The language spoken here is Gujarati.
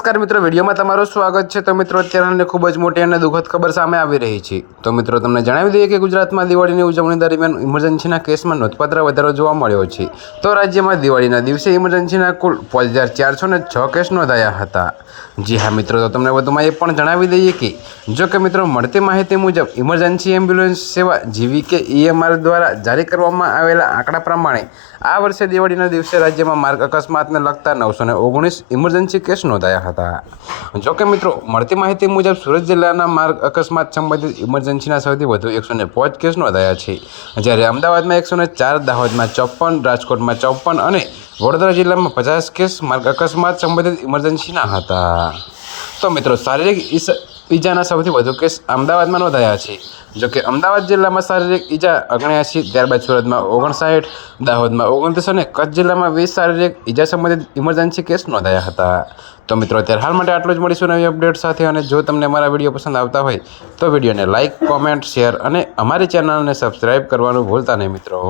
નમસ્કાર મિત્રો, વિડીયોમાં તમારું સ્વાગત છે। તો મિત્રો, અત્યારે ખૂબ જ મોટી અને દુઃખદ ખબર સામે આવી રહી છે। તો મિત્રો, તમને જણાવી દઈએ કે ગુજરાતમાં દિવાળીની ઉજવણી દરમિયાન ઇમરજન્સીના કેસમાં નોંધપાત્ર વધારો જોવા મળ્યો છે। તો રાજ્યમાં દિવાળીના દિવસે ઇમરજન્સીના કુલ 5406 કેસ નોંધાયા હતા। જી હા મિત્રો, તો તમને વધુમાં એ પણ જણાવી દઈએ કે જો કે મિત્રો, મળતી માહિતી મુજબ ઇમરજન્સી એમ્બ્યુલન્સ સેવા જીવીકે EMR દ્વારા જારી કરવામાં આવેલા આંકડા પ્રમાણે આ વર્ષે દિવાળીના દિવસે રાજ્યમાં માર્ગ અકસ્માતને લગતા 919 ઇમરજન્સી કેસ નોંધાયા હતા। જો કે મિત્રો, મળતી માહિતી મુજબ સુરત જિલ્લાના માર્ગ અકસ્માત સંબંધિત ઇમરજન્સીના સૌથી વધુ 105 કેસ નોંધાયા છે, જ્યારે અમદાવાદમાં 104, દાહોદમાં 54, રાજકોટમાં 54 અને વડોદરા જિલ્લામાં 50 કેસ માર્ગ અકસ્માત સંબંધિત ઇમરજન્સીના હતા। તો મિત્રો, શારીરિક ઈજાના સૌથી વધુ કેસ અમદાવાદમાં નોંધાયા છે। જો કે અમદાવાદ જિલ્લામાં શારીરિક ઈજા 79, ત્યારબાદ સુરતમાં 59, દાહોદમાં 29 અને કચ્છ જિલ્લામાં 20 શારીરિક ઈજા સંબંધિત ઇમરજન્સી કેસ નોંધાયા હતા। તો મિત્રો, અત્યારે હાલ માટે આટલું જ। મળીશું નવી અપડેટ સાથે, અને જો તમને અમારા વિડીયો પસંદ આવતા હોય તો વિડીયોને લાઇક, કોમેન્ટ, શેર અને અમારી ચેનલને સબસ્ક્રાઈબ કરવાનું ભૂલતા નહીં મિત્રો।